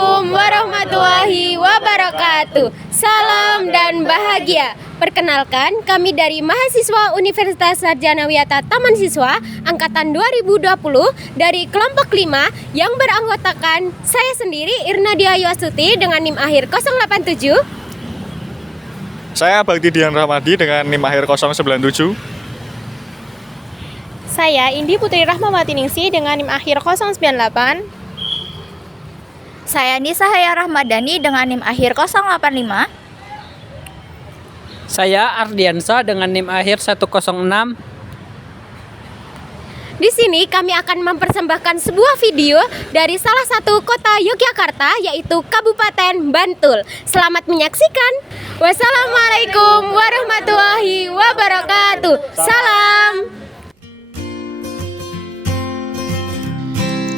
Assalamualaikum warahmatullahi wabarakatuh. Salam dan bahagia. Perkenalkan, kami dari mahasiswa Universitas Sarjana Wiyata Taman Siswa angkatan 2020 dari kelompok 5 yang beranggotakan saya sendiri Irna Diayu Astuti dengan NIM akhir 087. Saya Bakti Dian Rahmadi dengan NIM akhir 097. Saya Indi Putri Rahmawati Ningsih dengan NIM akhir 098. Saya Nisa Haya Rahmadani dengan NIM akhir 085. Saya Ardiansa dengan NIM akhir 106. Di sini kami akan mempersembahkan sebuah video dari salah satu kota Yogyakarta, yaitu Kabupaten Bantul. Selamat menyaksikan. Wassalamualaikum warahmatullahi wabarakatuh. Salam.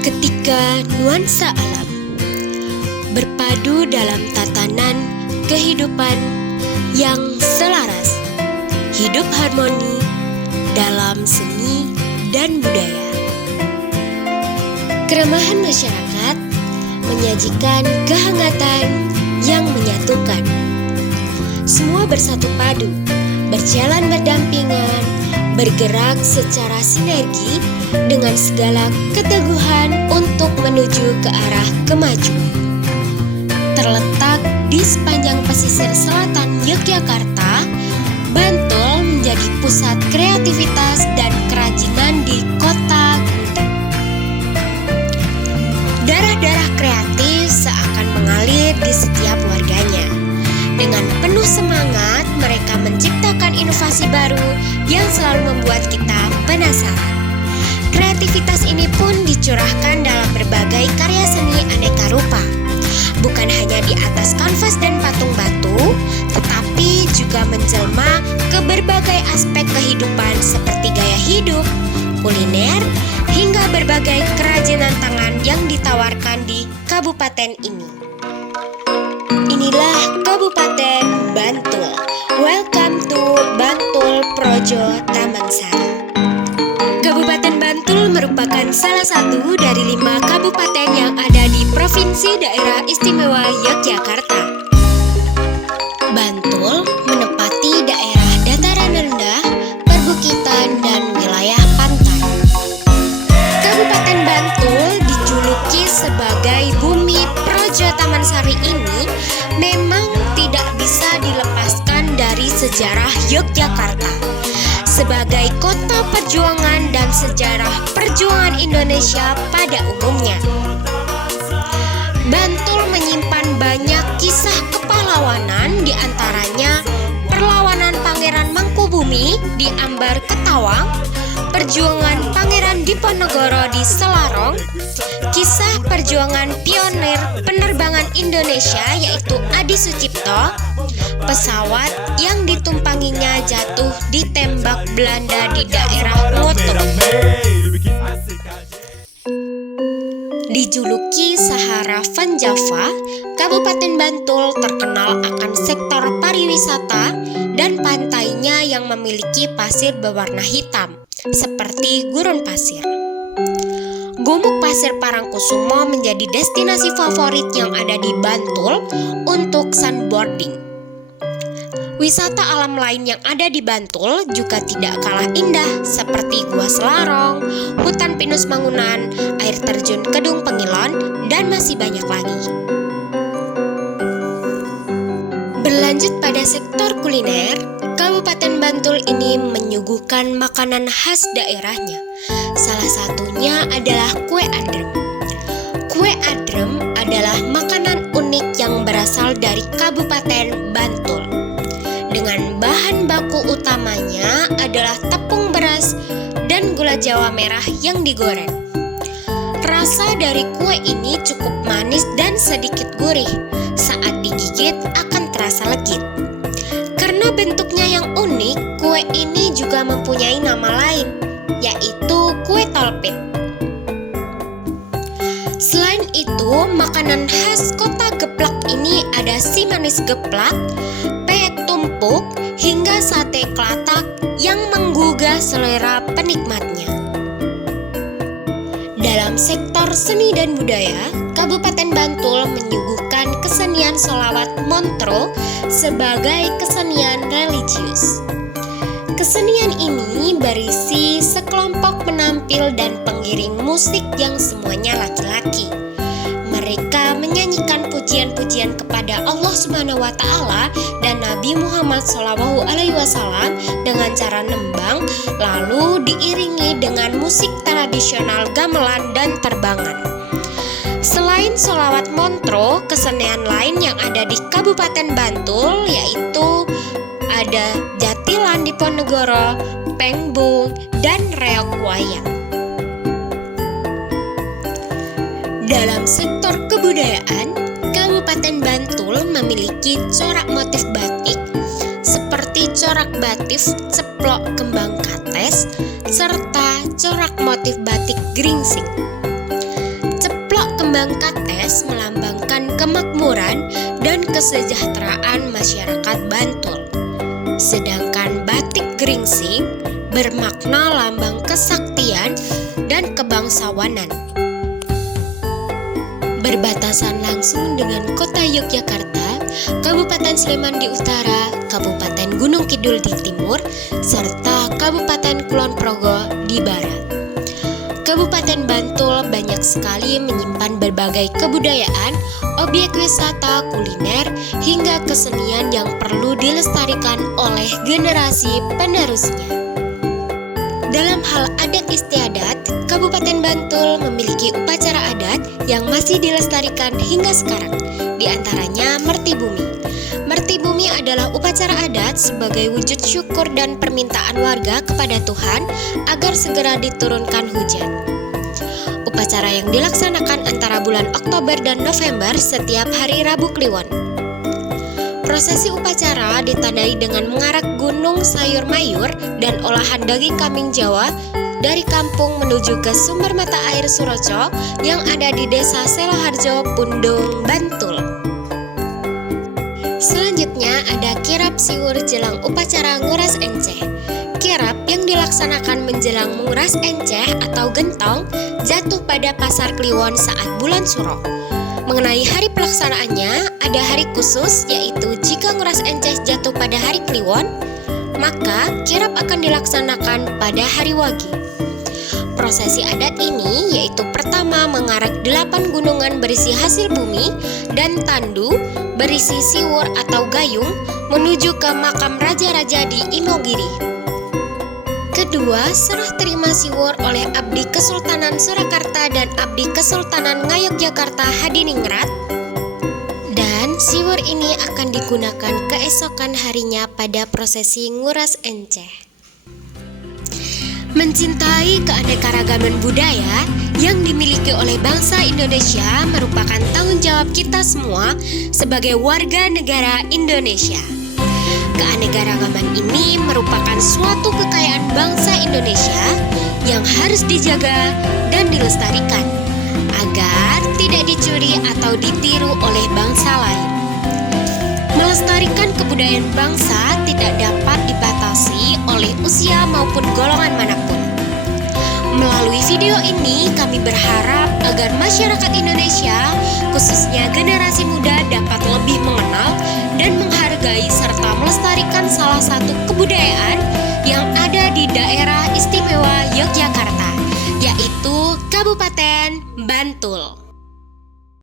Ketika nuansa alam berpadu dalam tatanan kehidupan yang selaras, hidup harmoni dalam seni dan budaya. Keramahan masyarakat menyajikan kehangatan yang menyatukan. Semua bersatu padu, berjalan berdampingan, bergerak secara sinergi dengan segala keteguhan untuk menuju ke arah kemajuan. Terletak di sepanjang pesisir selatan Yogyakarta, Bantul menjadi pusat kreativitas dan kerajinan di kota Gudeg. Darah-darah kreatif seakan mengalir di setiap warganya. Dengan penuh semangat, mereka menciptakan inovasi baru yang selalu membuat kita penasaran. Kreativitas ini pun dicurahkan dalam berbagai karya seni aneka rupa. Bukan hanya di atas kanvas dan patung batu, tetapi juga menjelma ke berbagai aspek kehidupan seperti gaya hidup, kuliner, hingga berbagai kerajinan tangan yang ditawarkan di kabupaten ini. Inilah Kabupaten Bantul. Welcome to Bantul Projo Tamansari. Kabupaten Bantul merupakan salah satu dari 5 kabupaten yang ada di Provinsi Daerah Istimewa Yogyakarta. Bantul menempati daerah dataran rendah, perbukitan, dan wilayah pantai. Kabupaten Bantul dijuluki sebagai bumi Projo Tamansari ini memang tidak bisa dilepaskan dari sejarah Yogyakarta sebagai kota perjuangan dan sejarah perjuangan Indonesia pada umumnya. Bantul menyimpan banyak kisah kepahlawanan, diantaranya perlawanan Pangeran Mangkubumi di Ambar Ketawang, perjuangan Pangeran Diponegoro di Selarong, kisah perjuangan pionir penerbangan Indonesia yaitu Adi Sucipto, pesawat yang ditumpanginya jatuh ditembak Belanda di daerah Ngoto. Dijuluki Sahara Van Java, Kabupaten Bantul terkenal akan sektor pariwisata dan pantainya yang memiliki pasir berwarna hitam, seperti gurun pasir. Gumuk Pasir Parangkusumo menjadi destinasi favorit yang ada di Bantul untuk sunboarding. Wisata alam lain yang ada di Bantul juga tidak kalah indah seperti Gua Selarong, Hutan Pinus Mangunan, air terjun Kedung Pengilon, dan masih banyak lagi. Berlanjut pada sektor kuliner, Kabupaten Bantul ini menyuguhkan makanan khas daerahnya. Salah satunya adalah kue adrem. Kue adrem adalah makanan unik yang berasal dari Kabupaten Bantul. Dengan bahan baku utamanya adalah tepung beras dan gula Jawa merah yang digoreng. Rasa dari kue ini cukup manis dan sedikit gurih. Saat digigit akan terasa legit. Karena bentuknya yang unik, kue ini juga mempunyai nama lain, yaitu kue tolpit. Selain itu, makanan khas kota Geplak ini ada si manis geplak, peyek tumpuk, hingga sate kelatak yang menggugah selera penikmatnya. Dalam sektor seni dan budaya, Kabupaten Bantul menyuguhkan kesenian sholawat Montro sebagai kesenian religius. Kesenian ini berisi sekelompok penampil dan pengiring musik yang semuanya laki-laki. Mereka menyanyikan pujian-pujian kepada Allah Subhanahu wa Ta'ala dan Nabi Muhammad SAW dengan cara nembang, lalu diiringi dengan musik tradisional gamelan dan terbangan. Selain sholawat Montro, kesenian lain yang ada di Kabupaten Bantul yaitu ada Jatilan Diponegoro, Pengbung, dan Reok Wayang. Dalam sektor kebudayaan, Kabupaten Bantul memiliki corak motif batik seperti corak batik ceplok kembang kates serta corak motif batik geringsing. Ceplok kembang kates melambangkan kemakmuran dan kesejahteraan masyarakat Bantul. Sedangkan batik geringsing bermakna lambang kesaktian dan kebangsawanan. Berbatasan langsung dengan kota Yogyakarta, Kabupaten Sleman di utara, Kabupaten Gunung Kidul di timur, serta Kabupaten Kulon Progo di barat. Kabupaten Bantul banyak sekali menyimpan berbagai kebudayaan, objek wisata, kuliner, hingga kesenian yang perlu dilestarikan oleh generasi penerusnya. Dalam hal adat istiadat, Kabupaten Bantul memiliki upacara adat yang masih dilestarikan hingga sekarang, di antaranya Merti Bumi. Merti Bumi adalah upacara adat sebagai wujud syukur dan permintaan warga kepada Tuhan agar segera diturunkan hujan. Upacara yang dilaksanakan antara bulan Oktober dan November setiap hari Rabu Kliwon. Prosesi upacara ditandai dengan mengarak gunung sayur mayur dan olahan daging kambing Jawa dari kampung menuju ke sumber mata air Suroco yang ada di Desa Seloharjo, Pundung, Bantul. Selanjutnya ada kirap siwur jelang upacara nguras enceh. Kirap yang dilaksanakan menjelang menguras enceh atau gentong jatuh pada Pasar Kliwon saat bulan Suro. Mengenai hari pelaksanaannya, ada hari khusus yaitu jika nguras enceh jatuh pada hari Kliwon, maka kirap akan dilaksanakan pada hari Wage. Prosesi adat ini yaitu pertama mengarak 8 gunungan berisi hasil bumi dan tandu berisi siwur atau gayung menuju ke makam raja-raja di Imogiri. Kedua, serah terima siwur oleh Abdi Kesultanan Surakarta dan Abdi Kesultanan Ngayogyakarta Hadiningrat. Dan siwur ini akan digunakan keesokan harinya pada prosesi nguras enceh. Mencintai keanekaragaman budaya yang dimiliki oleh bangsa Indonesia merupakan tanggung jawab kita semua sebagai warga negara Indonesia. Keanekaragaman ini merupakan suatu kekayaan bangsa Indonesia yang harus dijaga dan dilestarikan agar tidak dicuri atau ditiru oleh bangsa lain. Melestarikan kebudayaan bangsa tidak dapat dibatasi oleh usia maupun golongan manapun. Melalui video ini kami berharap agar masyarakat Indonesia, khususnya generasi muda, dapat lebih mengenal dan menghargai serta melestarikan salah satu kebudayaan yang ada di daerah istimewa Yogyakarta, yaitu Kabupaten Bantul.